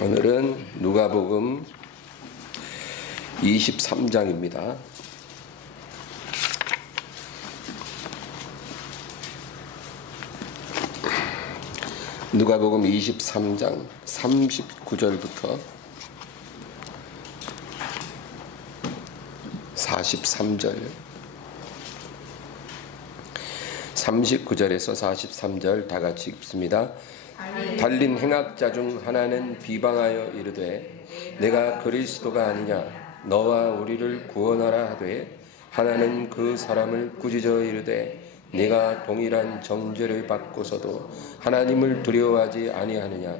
오늘은 누가복음 23장입니다. 누가복음 23장 39절부터 43절, 39절에서 43절 다 같이 읽습니다. 달린 행악자 중 하나는 비방하여 이르되 내가 그리스도가 아니냐 너와 우리를 구원하라 하되, 하나는 그 사람을 꾸짖어 이르되 네가 동일한 정죄를 받고서도 하나님을 두려워하지 아니하느냐.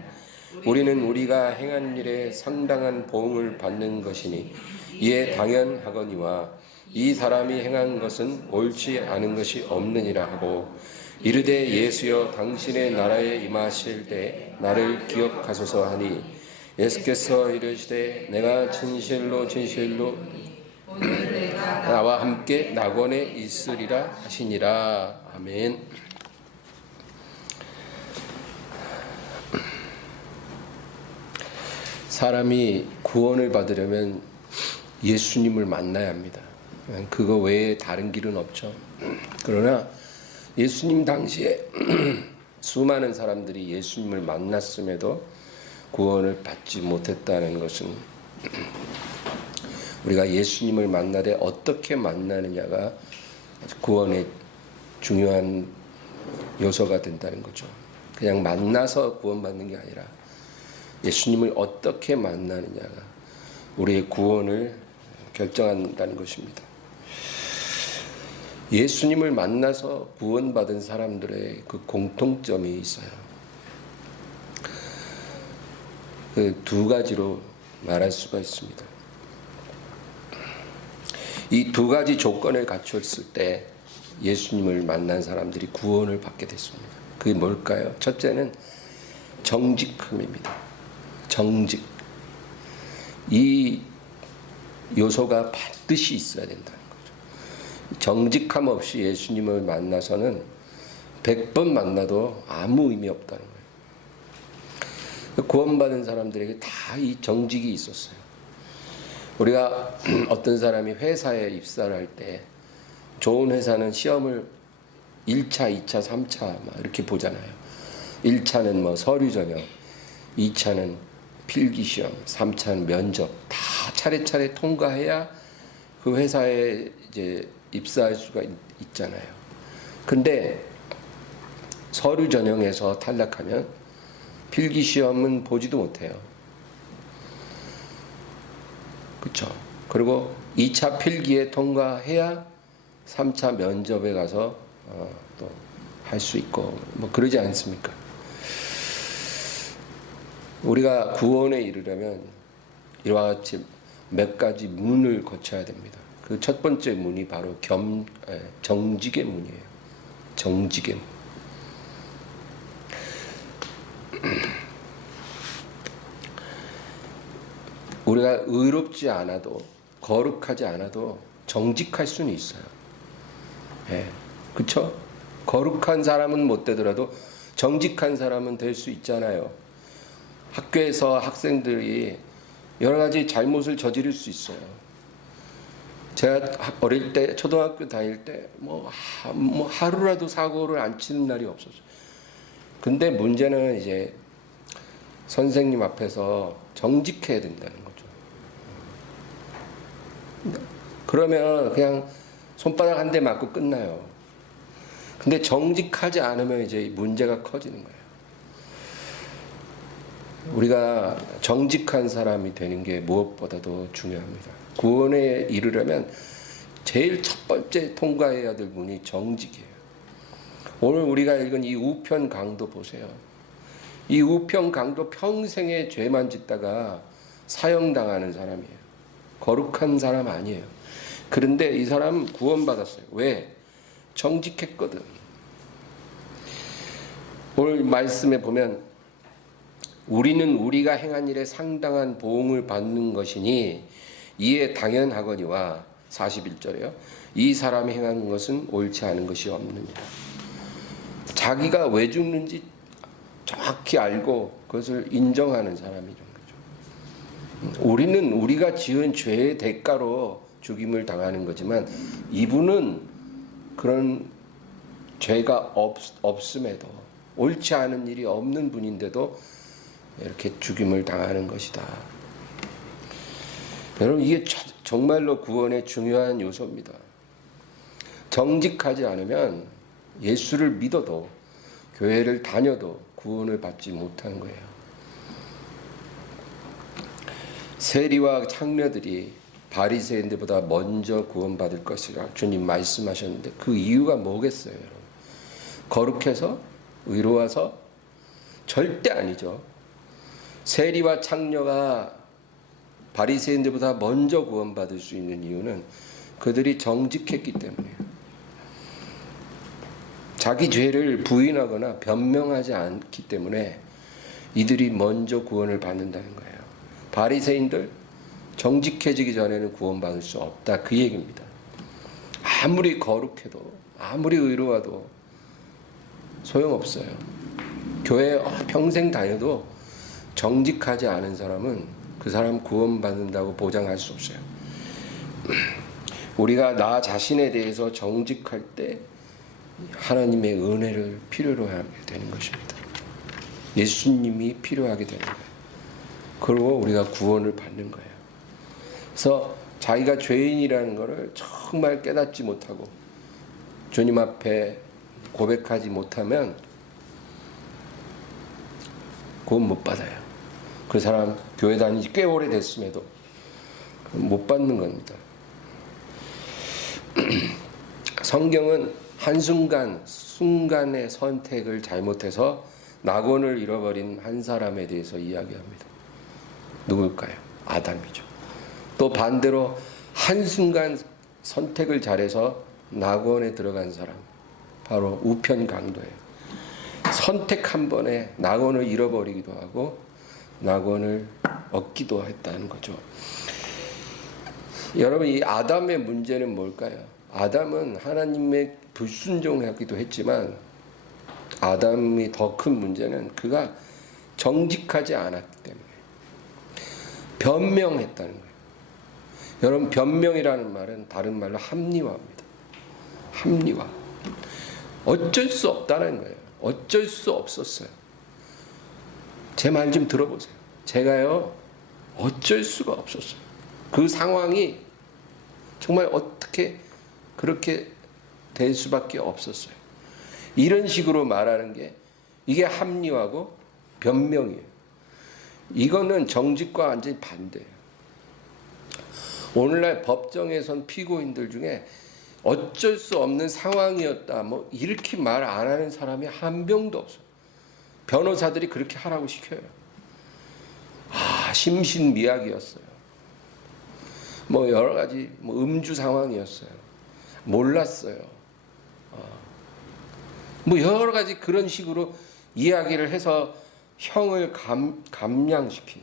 우리는 우리가 행한 일에 상당한 보응을 받는 것이니 이에 당연하거니와 이 사람이 행한 것은 옳지 않은 것이 없느니라 하고, 이르되 예수여 당신의 나라에 임하실 때 나를 기억하소서 하니, 예수께서 이르시되 내가 진실로 나와 함께 낙원에 있으리라 하시니라. 아멘. 사람이 구원을 받으려면 예수님을 만나야 합니다. 그거 외에 다른 길은 없죠. 그러나 예수님 당시에 수많은 사람들이 예수님을 만났음에도 구원을 받지 못했다는 것은, 우리가 예수님을 만나되 어떻게 만나느냐가 구원의 중요한 요소가 된다는 거죠. 그냥 만나서 구원받는 게 아니라 예수님을 어떻게 만나느냐가 우리의 구원을 결정한다는 것입니다. 예수님을 만나서 구원받은 사람들의 그 공통점이 있어요. 그 두 가지로 말할 수가 있습니다. 이 두 가지 조건을 갖췄을 때 예수님을 만난 사람들이 구원을 받게 됐습니다. 그게 뭘까요? 첫째는 정직함입니다. 정직. 이 요소가 반드시 있어야 된다는 거죠. 정직함 없이 예수님을 만나서는 100번 만나도 아무 의미 없다는 거예요. 구원받은 사람들에게 다 이 정직이 있었어요. 우리가 어떤 사람이 회사에 입사를 할 때, 좋은 회사는 시험을 1차, 2차, 3차 막 이렇게 보잖아요. 1차는 뭐 서류 전형, 2차는 필기 시험, 3차는 면접, 다 차례차례 통과해야 그 회사에 이제 입사할 수가 있잖아요. 근데 서류 전형에서 탈락하면 필기 시험은 보지도 못해요. 그렇죠? 그리고 2차 필기에 통과해야 3차 면접에 가서 또 할 수 있고 뭐 그러지 않습니까? 우리가 구원에 이르려면 이와 같이 몇 가지 문을 거쳐야 됩니다. 그 첫 번째 문이 바로 정직의 문이에요. 정직의 문. 우리가 의롭지 않아도, 거룩하지 않아도 정직할 수는 있어요. 그렇죠? 거룩한 사람은 못 되더라도 정직한 사람은 될 수 있잖아요. 학교에서 학생들이 여러 가지 잘못을 저지를 수 있어요. 제가 어릴 때, 초등학교 다닐 때 뭐 하루라도 사고를 안 치는 날이 없었어요. 근데 문제는 이제 선생님 앞에서 정직해야 된다는 거죠. 그러면 그냥 손바닥 한 대 맞고 끝나요. 근데 정직하지 않으면 이제 문제가 커지는 거예요. 우리가 정직한 사람이 되는 게 무엇보다도 중요합니다. 구원에 이르려면 제일 첫 번째 통과해야 될 문이 정직이에요. 오늘 우리가 읽은 이 우편 강도 보세요. 이 우편 강도 평생에 죄만 짓다가 사형당하는 사람이에요. 거룩한 사람 아니에요. 그런데 이 사람은 구원받았어요. 왜? 정직했거든. 오늘 말씀에 보면 우리는 우리가 행한 일에 상당한 보응을 받는 것이니 이에 당연하거니와, 41절에요. 이 사람이 행한 것은 옳지 않은 것이 없느니라. 자기가 왜 죽는지 정확히 알고 그것을 인정하는 사람이죠. 우리는 우리가 지은 죄의 대가로 죽임을 당하는 거지만 이분은 그런 죄가 없음에도 옳지 않은 일이 없는 분인데도 이렇게 죽임을 당하는 것이다. 여러분 이게 정말로 구원의 중요한 요소입니다. 정직하지 않으면 예수를 믿어도 교회를 다녀도 구원을 받지 못한 거예요. 세리와 창녀들이 바리새인들보다 먼저 구원받을 것이라 주님 말씀하셨는데 그 이유가 뭐겠어요, 여러분? 거룩해서? 의로워서? 절대 아니죠. 세리와 창녀가 바리새인들보다 먼저 구원받을 수 있는 이유는 그들이 정직했기 때문이에요. 자기 죄를 부인하거나 변명하지 않기 때문에 이들이 먼저 구원을 받는다는 거예요. 바리새인들 정직해지기 전에는 구원받을 수 없다, 그 얘기입니다. 아무리 거룩해도 아무리 의로워도 소용없어요. 교회 평생 다녀도 정직하지 않은 사람은 그 사람 구원받는다고 보장할 수 없어요. 우리가 나 자신에 대해서 정직할 때 하나님의 은혜를 필요로 하게 되는 것입니다. 예수님이 필요하게 되는 거예요. 그리고 우리가 구원을 받는 거예요. 그래서 자기가 죄인이라는 것을 정말 깨닫지 못하고 주님 앞에 고백하지 못하면 구원 못 받아요. 그 사람 교회 다닌 지 꽤 오래됐음에도 못 받는 겁니다. 성경은 한순간의 선택을 잘못해서 낙원을 잃어버린 한 사람에 대해서 이야기합니다. 누굴까요? 아담이죠. 또 반대로 한순간 선택을 잘해서 낙원에 들어간 사람, 바로 우편 강도예요. 선택 한 번에 낙원을 잃어버리기도 하고 낙원을 얻기도 했다는 거죠. 여러분, 이 아담의 문제는 뭘까요? 아담은 하나님의 불순종하기도 했지만 아담이 더 큰 문제는 그가 정직하지 않았기 때문에 변명했다는 거예요. 여러분, 변명이라는 말은 다른 말로 합리화입니다. 합리화. 어쩔 수 없다는 거예요. 어쩔 수 없었어요. 제 말 좀 들어보세요. 제가요, 어쩔 수가 없었어요. 그 상황이 정말 어떻게 그렇게 될 수밖에 없었어요. 이런 식으로 말하는 게 이게 합리화고 변명이에요. 이거는 정직과 완전히 반대예요. 오늘날 법정에선 피고인들 중에 어쩔 수 없는 상황이었다, 뭐 이렇게 말 안 하는 사람이 한 명도 없어요. 변호사들이 그렇게 하라고 시켜요. 심신미약이었어요. 뭐 여러 가지 뭐 음주 상황이었어요. 몰랐어요. 뭐 여러 가지 그런 식으로 이야기를 해서 형을 감량시킨.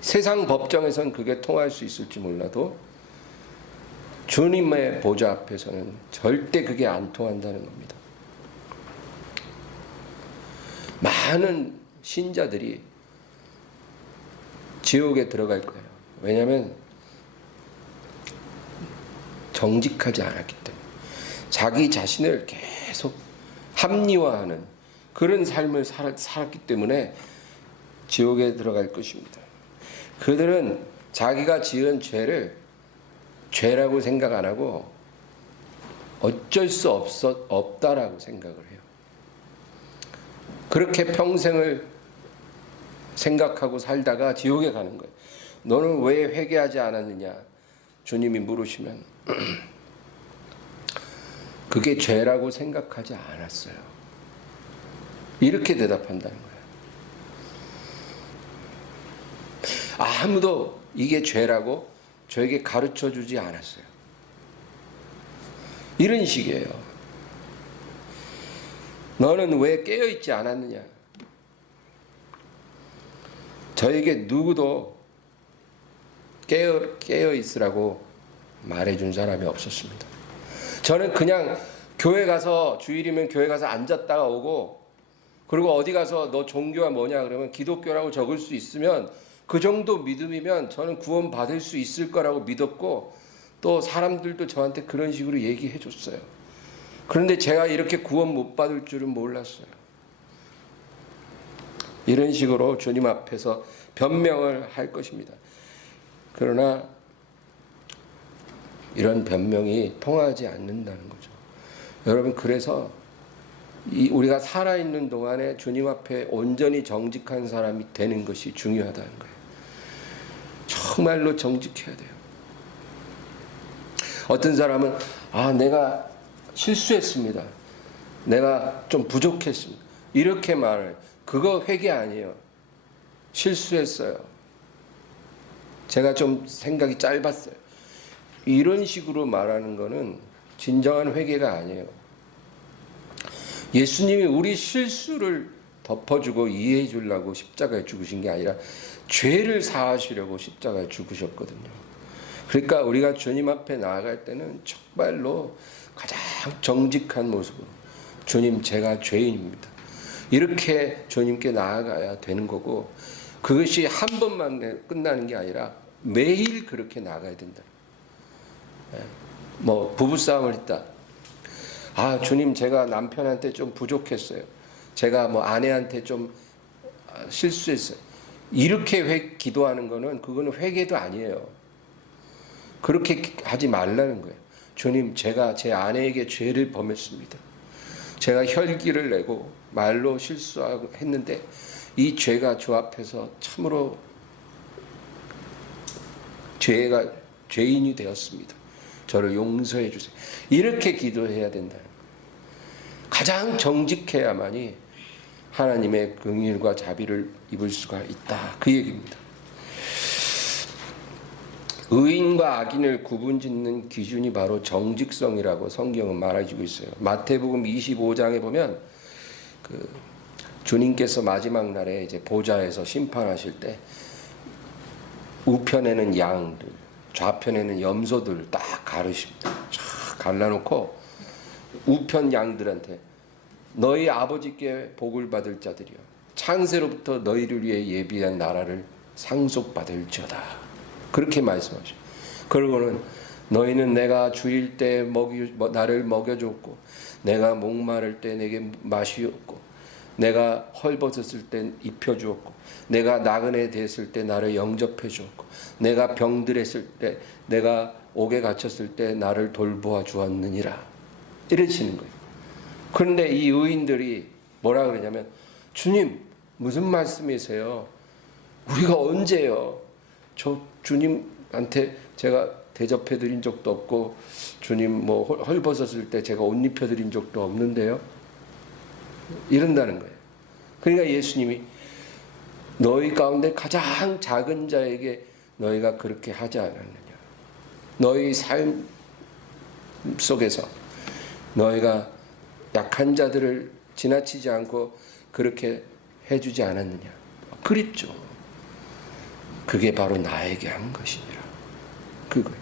세상 법정에선 그게 통할 수 있을지 몰라도 주님의 보좌 앞에서는 절대 그게 안 통한다는 겁니다. 많은 신자들이 지옥에 들어갈 거예요. 왜냐하면 정직하지 않았기 때문에 자기 자신을 계속 합리화하는 그런 삶을 살았기 때문에 지옥에 들어갈 것입니다. 그들은 자기가 지은 죄를 죄라고 생각 안 하고 어쩔 수 없다라고 생각을 해요. 그렇게 평생을 생각하고 살다가 지옥에 가는 거예요. 너는 왜 회개하지 않았느냐? 주님이 물으시면 그게 죄라고 생각하지 않았어요. 이렇게 대답한다는 거예요. 아무도 이게 죄라고 저에게 가르쳐 주지 않았어요. 이런 식이에요. 너는 왜 깨어있지 않았느냐? 저에게 누구도 깨어있으라고 말해준 사람이 없었습니다. 저는 그냥 교회 가서 주일이면 교회 가서 앉았다가 오고, 그리고 어디 가서 너 종교가 뭐냐 그러면 기독교라고 적을 수 있으면 그 정도 믿음이면 저는 구원 받을 수 있을 거라고 믿었고, 또 사람들도 저한테 그런 식으로 얘기해 줬어요. 그런데 제가 이렇게 구원 못 받을 줄은 몰랐어요. 이런 식으로 주님 앞에서 변명을 할 것입니다. 그러나 이런 변명이 통하지 않는다는 거죠. 여러분, 그래서 우리가 살아있는 동안에 주님 앞에 온전히 정직한 사람이 되는 것이 중요하다는 거예요. 정말로 정직해야 돼요. 어떤 사람은 내가 실수했습니다. 내가 좀 부족했습니다. 이렇게 말을. 그거 회개 아니에요. 실수했어요. 제가 좀 생각이 짧았어요. 이런 식으로 말하는 거는 진정한 회개가 아니에요. 예수님이 우리 실수를 덮어주고 이해해 주려고 십자가에 죽으신 게 아니라 죄를 사하시려고 십자가에 죽으셨거든요. 그러니까 우리가 주님 앞에 나아갈 때는 정말로 가장 정직한 모습으로, 주님, 제가 죄인입니다, 이렇게 주님께 나아가야 되는 거고, 그것이 한 번만 끝나는 게 아니라 매일 그렇게 나아가야 된다. 뭐 부부싸움을 했다. 주님, 제가 남편한테 좀 부족했어요. 제가 뭐 아내한테 좀 실수했어요. 이렇게 기도하는 거는, 그거는 회개도 아니에요. 그렇게 하지 말라는 거예요. 주님, 제가 제 아내에게 죄를 범했습니다. 제가 혈기를 내고 말로 실수하고 했는데 이 죄가 주 앞에서 참으로 죄인이 되었습니다. 저를 용서해 주세요. 이렇게 기도해야 된다. 가장 정직해야만이 하나님의 긍휼과 자비를 입을 수가 있다. 그 얘기입니다. 의인과 악인을 구분짓는 기준이 바로 정직성이라고 성경은 말해주고 있어요. 마태복음 25장에 보면 주님께서 마지막 날에 이제 보좌에서 심판하실 때 우편에는 양들, 좌편에는 염소들 딱 가르십니다. 쫙 갈라놓고 우편 양들한테 너희 아버지께 복을 받을 자들이여, 창세로부터 너희를 위해 예비한 나라를 상속받을지어다. 그렇게 말씀하셔. 그러고는 너희는 내가 주일 때 나를 먹여줬고, 내가 목마를 때 내게 마시었고, 내가 헐벗었을 때 입혀주었고, 내가 나그네 됐을 때 나를 영접해 주었고, 내가 병들었을 때, 내가 옥에 갇혔을 때 나를 돌보아 주었느니라. 이러시는 거예요. 그런데 이 의인들이 뭐라 그러냐면, 주님, 무슨 말씀이세요? 우리가 언제요? 저 주님한테 제가 대접해 드린 적도 없고, 주님 뭐 헐벗었을 때 제가 옷 입혀 드린 적도 없는데요. 이런다는 거예요. 그러니까 예수님이 너희 가운데 가장 작은 자에게 너희가 그렇게 하지 않았느냐. 너희 삶 속에서 너희가 약한 자들을 지나치지 않고 그렇게 해주지 않았느냐. 그랬죠. 그게 바로 나에게 한 것이니라. 그거예요.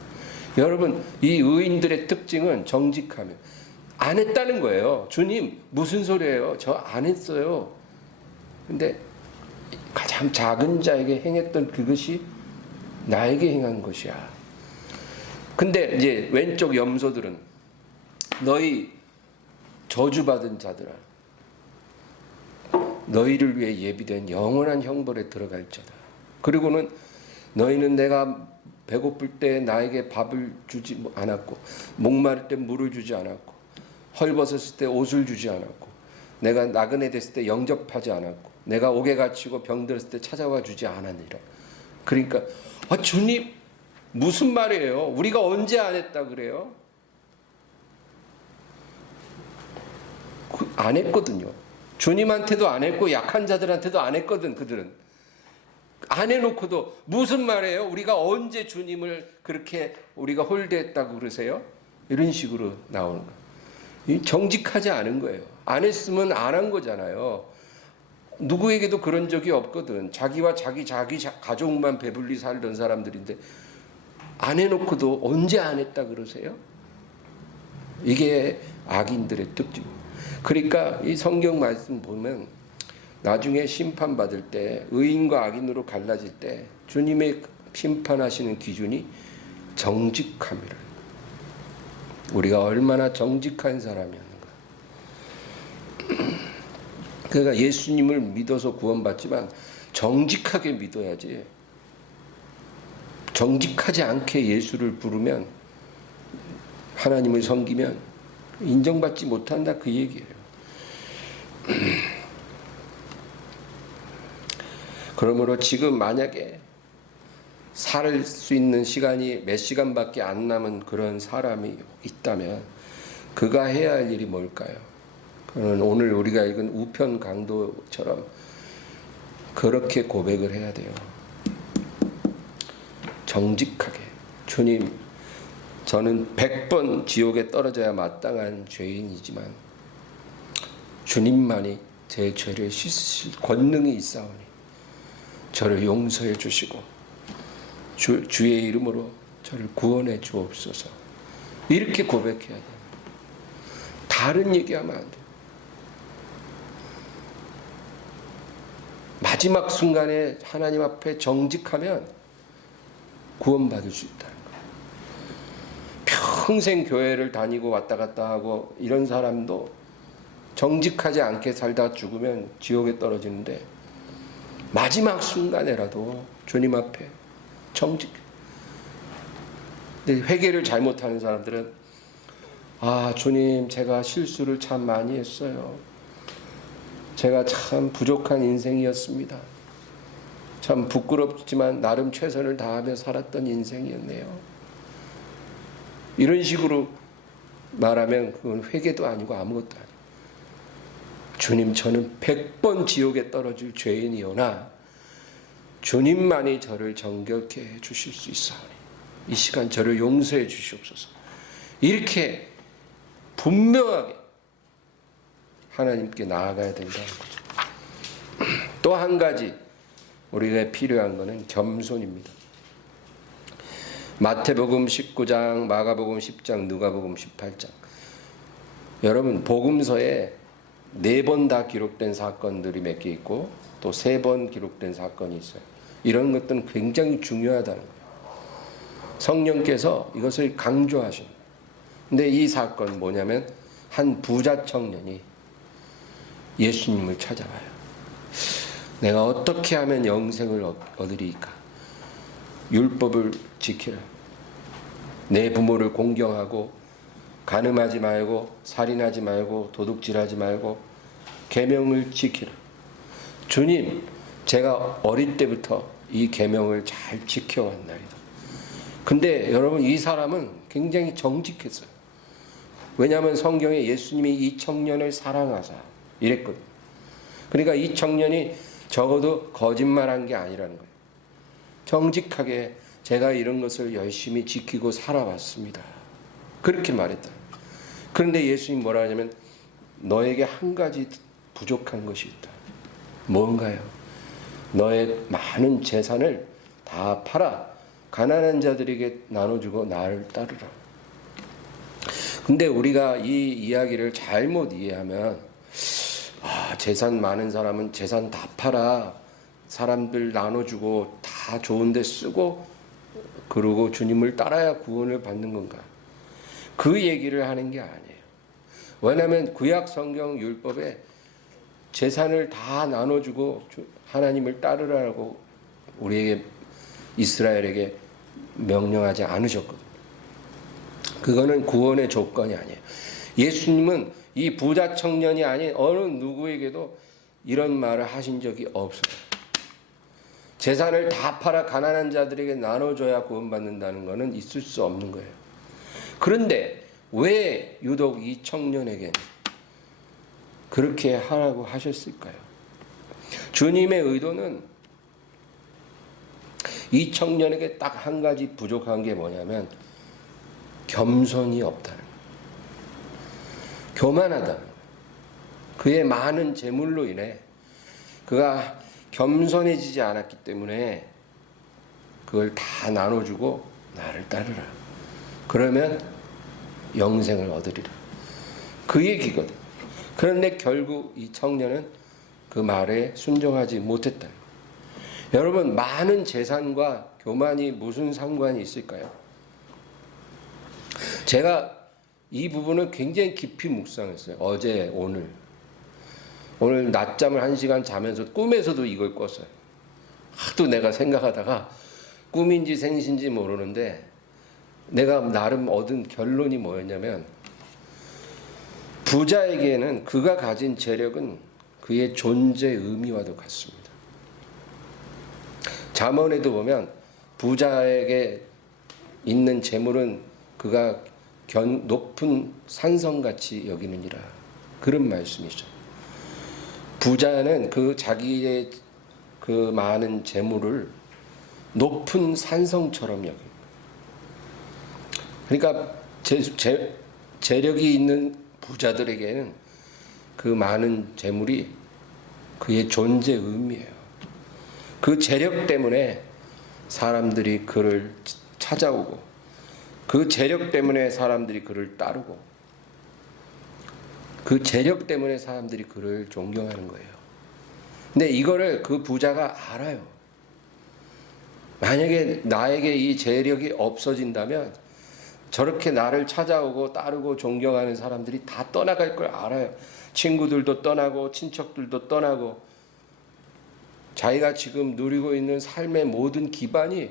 여러분, 이 의인들의 특징은 정직하면 안 했다는 거예요. 주님, 무슨 소리예요? 저 안 했어요. 근데 가장 작은 자에게 행했던 그것이 나에게 행한 것이야. 근데 이제 왼쪽 염소들은 너희 저주받은 자들아, 너희를 위해 예비된 영원한 형벌에 들어갈지어다. 그리고는 너희는 내가 배고플 때 나에게 밥을 주지 않았고, 목마를 때 물을 주지 않았고, 헐벗었을 때 옷을 주지 않았고, 내가 나그네 됐을 때 영접하지 않았고, 내가 옥에 갇히고 병들었을 때 찾아와 주지 않았느니라. 그러니까 주님, 무슨 말이에요? 우리가 언제 안 했다 그래요? 안 했거든요. 주님한테도 안 했고 약한 자들한테도 안 했거든. 그들은 안 해놓고도 무슨 말이에요? 우리가 언제 주님을 그렇게 우리가 홀대했다고 그러세요? 이런 식으로 나오는 거예요. 정직하지 않은 거예요. 안 했으면 안 한 거잖아요. 누구에게도 그런 적이 없거든. 자기와 자기 가족만 배불리 살던 사람들인데 안 해놓고도 언제 안 했다 그러세요? 이게 악인들의 특징. 그러니까 이 성경 말씀 보면 나중에 심판받을 때, 의인과 악인으로 갈라질 때 주님의 심판하시는 기준이 정직함이라. 우리가 얼마나 정직한 사람이었는가. 그러니까 예수님을 믿어서 구원받지만 정직하게 믿어야지. 정직하지 않게 예수를 부르면, 하나님을 섬기면 인정받지 못한다, 그 얘기예요. 그러므로 지금 만약에 살 수 있는 시간이 몇 시간밖에 안 남은 그런 사람이 있다면 그가 해야 할 일이 뭘까요? 그는 오늘 우리가 읽은 우편 강도처럼 그렇게 고백을 해야 돼요. 정직하게, 주님, 저는 100번 지옥에 떨어져야 마땅한 죄인이지만 주님만이 제 죄를 씻으실 권능이 있사오니 저를 용서해 주시고 주의 이름으로 저를 구원해 주옵소서. 이렇게 고백해야 돼요. 다른 얘기하면 안 돼요. 마지막 순간에 하나님 앞에 정직하면 구원받을 수 있다는 거예요. 평생 교회를 다니고 왔다 갔다 하고 이런 사람도 정직하지 않게 살다 죽으면 지옥에 떨어지는데, 마지막 순간에라도 주님 앞에 정직. 근데 회개를 잘못하는 사람들은, 아, 주님, 제가 실수를 참 많이 했어요. 제가 참 부족한 인생이었습니다. 참 부끄럽지만 나름 최선을 다하며 살았던 인생이었네요. 이런 식으로 말하면 그건 회개도 아니고 아무것도 아니에요. 주님, 저는 100번 지옥에 떨어질 죄인이오나 주님만이 저를 정결케 해 주실 수 있사오니 이 시간 저를 용서해 주시옵소서. 이렇게 분명하게 하나님께 나아가야 된다는 거죠. 또 한 가지 우리가 필요한 것은 겸손입니다. 마태복음 19장, 마가복음 10장, 누가복음 18장. 여러분, 복음서에 4번 다 기록된 사건들이 몇 개 있고 또 3번 기록된 사건이 있어요. 이런 것들은 굉장히 중요하다는 거예요. 성령께서 이것을 강조하십니다. 근데 이 사건 뭐냐면, 한 부자 청년이 예수님을 찾아와요. 내가 어떻게 하면 영생을 얻으리이까? 율법을 지키라. 내 부모를 공경하고 간음하지 말고 살인하지 말고 도둑질하지 말고 계명을 지키라. 주님, 제가 어릴 때부터 이 계명을 잘 지켜왔나이다. 근데 여러분, 이 사람은 굉장히 정직했어요. 왜냐하면 성경에 예수님이 이 청년을 사랑하사 이랬거든요. 그러니까 이 청년이 적어도 거짓말한 게 아니라는 거예요. 정직하게 제가 이런 것을 열심히 지키고 살아왔습니다. 그렇게 말했다. 그런데 예수님 뭐라 하냐면, 너에게 한 가지 부족한 것이 있다. 뭔가요? 너의 많은 재산을 다 팔아 가난한 자들에게 나눠주고 나를 따르라. 근데 우리가 이 이야기를 잘못 이해하면, 아, 재산 많은 사람은 재산 다 팔아 사람들 나눠주고 다 좋은 데 쓰고 그러고 주님을 따라야 구원을 받는 건가? 그 얘기를 하는 게 아니에요. 왜냐하면 구약 성경 율법에 재산을 다 나눠주고 하나님을 따르라고 우리에게, 이스라엘에게 명령하지 않으셨거든요. 그거는 구원의 조건이 아니에요. 예수님은 이 부자 청년이 아닌 어느 누구에게도 이런 말을 하신 적이 없어요. 재산을 다 팔아 가난한 자들에게 나눠줘야 구원받는다는 것은 있을 수 없는 거예요. 그런데 왜 유독 이 청년에게 그렇게 하라고 하셨을까요? 주님의 의도는 이 청년에게 딱 한 가지 부족한 게 뭐냐면, 겸손이 없다는 거예요. 교만하다는 거예요. 그의 많은 재물로 인해 그가 겸손해지지 않았기 때문에 그걸 다 나눠주고 나를 따르라. 그러면 영생을 얻으리라. 그 얘기거든. 그런데 결국 이 청년은 그 말에 순종하지 못했다. 여러분, 많은 재산과 교만이 무슨 상관이 있을까요? 제가 이 부분을 굉장히 깊이 묵상했어요. 어제, 오늘 낮잠을 1시간 자면서 꿈에서도 이걸 꿨어요. 하도 내가 생각하다가 꿈인지 생신지 모르는데 내가 나름 얻은 결론이 뭐였냐면, 부자에게는 그가 가진 재력은 그의 존재 의미와도 같습니다. 잠언에도 보면 부자에게 있는 재물은 그가 높은 산성같이 여기느니라, 그런 말씀이죠. 부자는 그 자기의 그 많은 재물을 높은 산성처럼 여깁니다. 그러니까 재력이 있는 부자들에게는 그 많은 재물이 그의 존재 의미예요. 그 재력 때문에 사람들이 그를 찾아오고, 그 재력 때문에 사람들이 그를 따르고, 그 재력 때문에 사람들이 그를 존경하는 거예요. 근데 이거를 그 부자가 알아요. 만약에 나에게 이 재력이 없어진다면 저렇게 나를 찾아오고 따르고 존경하는 사람들이 다 떠나갈 걸 알아요. 친구들도 떠나고 친척들도 떠나고, 자기가 지금 누리고 있는 삶의 모든 기반이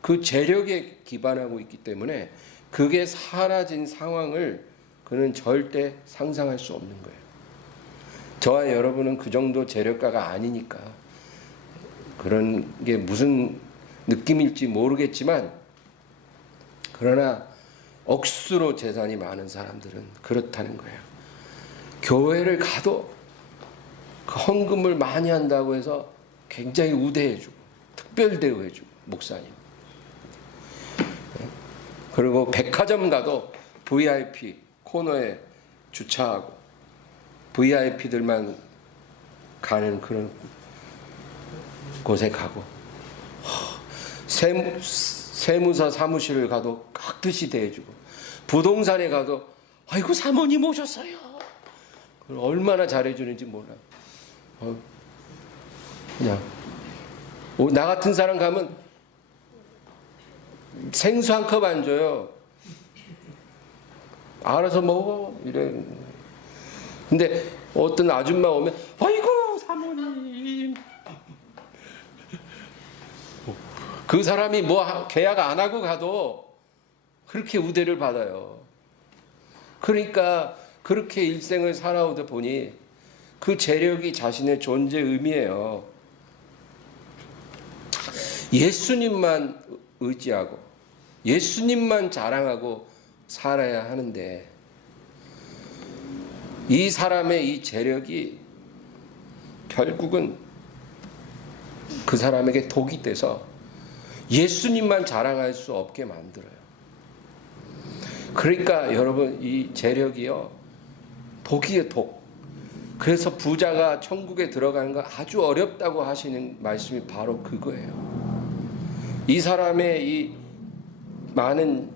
그 재력에 기반하고 있기 때문에 그게 사라진 상황을 그는 절대 상상할 수 없는 거예요. 저와 여러분은 그 정도 재력가가 아니니까 그런 게 무슨 느낌일지 모르겠지만, 그러나 억수로 재산이 많은 사람들은 그렇다는 거예요. 교회를 가도 그 헌금을 많이 한다고 해서 굉장히 우대해주고 특별 대우해주고, 목사님. 그리고 백화점 가도 VIP 코너에 주차하고 VIP들만 가는 그런 곳에 가고, 세무사 사무실을 가도 깍듯이 대해주고, 부동산에 가도 아이고 사모님 오셨어요. 얼마나 잘해주는지 몰라. 그냥 나 같은 사람 가면 생수 한 컵 안 줘요. 알아서 먹어 이래. 근데 어떤 아줌마 오면 아이고 사모님, 그 사람이 뭐 계약 안 하고 가도 그렇게 우대를 받아요. 그러니까 그렇게 일생을 살아오다 보니 그 재력이 자신의 존재 의미예요. 예수님만 의지하고 예수님만 자랑하고 살아야 하는데, 이 사람의 이 재력이 결국은 그 사람에게 독이 돼서 예수님만 자랑할 수 없게 만들어요. 그러니까 여러분, 이 재력이요, 독이에요, 독. 그래서 부자가 천국에 들어가는 건 아주 어렵다고 하시는 말씀이 바로 그거예요. 이 사람의 이 많은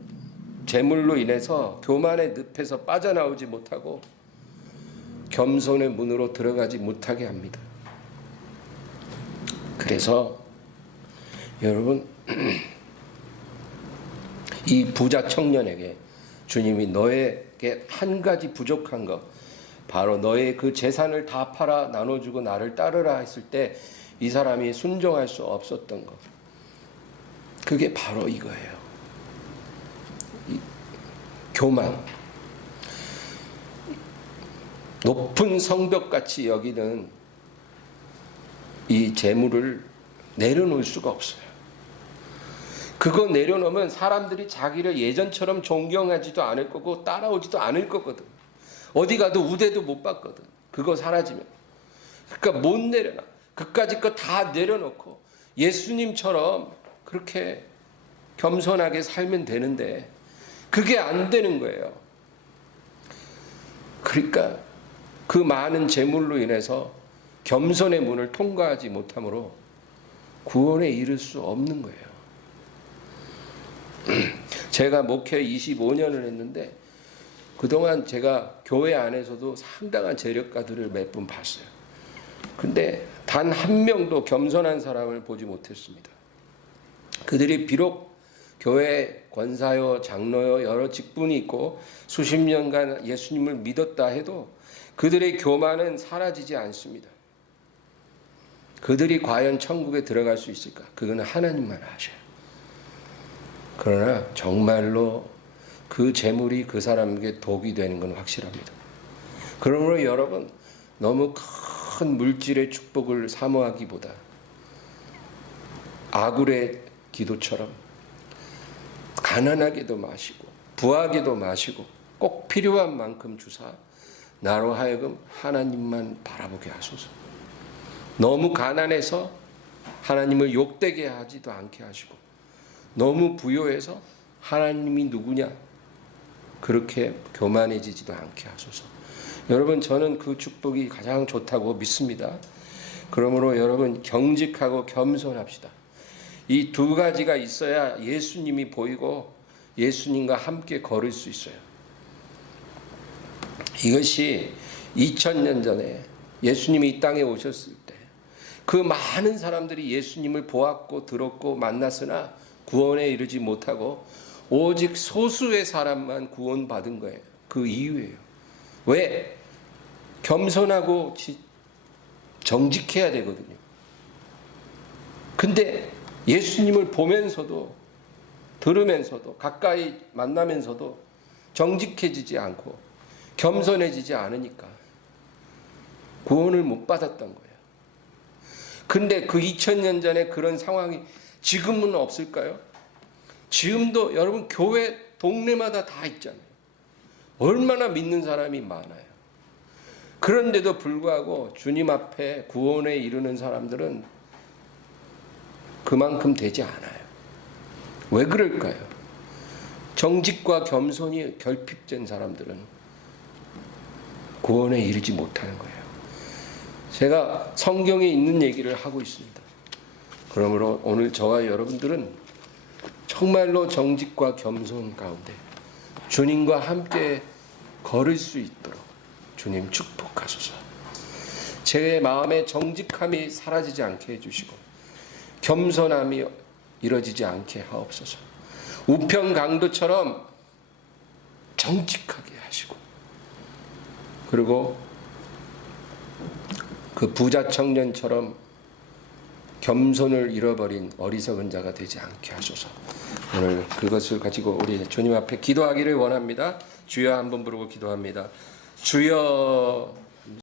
재물로 인해서 교만의 늪에서 빠져나오지 못하고 겸손의 문으로 들어가지 못하게 합니다. 그래서 여러분, 이 부자 청년에게 주님이 너에게 한 가지 부족한 것, 바로 너의 그 재산을 다 팔아 나눠주고 나를 따르라 했을 때 이 사람이 순종할 수 없었던 것, 그게 바로 이거예요. 교만. 높은 성벽같이 여기는 이 재물을 내려놓을 수가 없어요. 그거 내려놓으면 사람들이 자기를 예전처럼 존경하지도 않을 거고 따라오지도 않을 거거든. 어디 가도 우대도 못 받거든, 그거 사라지면. 그러니까 못 내려놔. 그까짓 거 다 내려놓고 예수님처럼 그렇게 겸손하게 살면 되는데 그게 안 되는 거예요. 그러니까 그 많은 재물로 인해서 겸손의 문을 통과하지 못함으로 구원에 이를 수 없는 거예요. 제가 목회 25년을 했는데 그동안 제가 교회 안에서도 상당한 재력가들을 몇 분 봤어요. 근데 단 한 명도 겸손한 사람을 보지 못했습니다. 그들이 비록 교회 권사요, 장로요, 여러 직분이 있고 수십 년간 예수님을 믿었다 해도 그들의 교만은 사라지지 않습니다. 그들이 과연 천국에 들어갈 수 있을까? 그거는 하나님만 아셔요. 그러나 정말로 그 재물이 그 사람에게 독이 되는 건 확실합니다. 그러므로 여러분, 너무 큰 물질의 축복을 사모하기보다 아굴의 기도처럼 가난하게도 마시고 부하게도 마시고 꼭 필요한 만큼 주사 나로 하여금 하나님만 바라보게 하소서. 너무 가난해서 하나님을 욕되게 하지도 않게 하시고 너무 부요해서 하나님이 누구냐 그렇게 교만해지지도 않게 하소서. 여러분, 저는 그 축복이 가장 좋다고 믿습니다. 그러므로 여러분, 경직하고 겸손합시다. 이 두 가지가 있어야 예수님이 보이고 예수님과 함께 걸을 수 있어요. 이것이 2000년 전에 예수님이 이 땅에 오셨을 때 그 많은 사람들이 예수님을 보았고 들었고 만났으나 구원에 이르지 못하고 오직 소수의 사람만 구원받은 거예요. 그 이유예요. 왜? 겸손하고 정직해야 되거든요. 근데 예수님을 보면서도 들으면서도 가까이 만나면서도 정직해지지 않고 겸손해지지 않으니까 구원을 못 받았던 거예요. 근데 그 2000년 전에 그런 상황이 지금은 없을까요? 지금도 여러분 교회 동네마다 다 있잖아요. 얼마나 믿는 사람이 많아요. 그런데도 불구하고 주님 앞에 구원에 이르는 사람들은 그만큼 되지 않아요. 왜 그럴까요? 정직과 겸손이 결핍된 사람들은 구원에 이르지 못하는 거예요. 제가 성경에 있는 얘기를 하고 있습니다. 그러므로 오늘 저와 여러분들은 정말로 정직과 겸손 가운데 주님과 함께 걸을 수 있도록 주님 축복하소서. 제 마음의 정직함이 사라지지 않게 해주시고 겸손함이 이루어지지 않게 하옵소서. 우편 강도처럼 정직하게 하시고 그리고 그 부자 청년처럼 겸손을 잃어버린 어리석은 자가 되지 않게 하소서. 오늘 그것을 가지고 우리 주님 앞에 기도하기를 원합니다. 주여 한번 부르고 기도합니다. 주여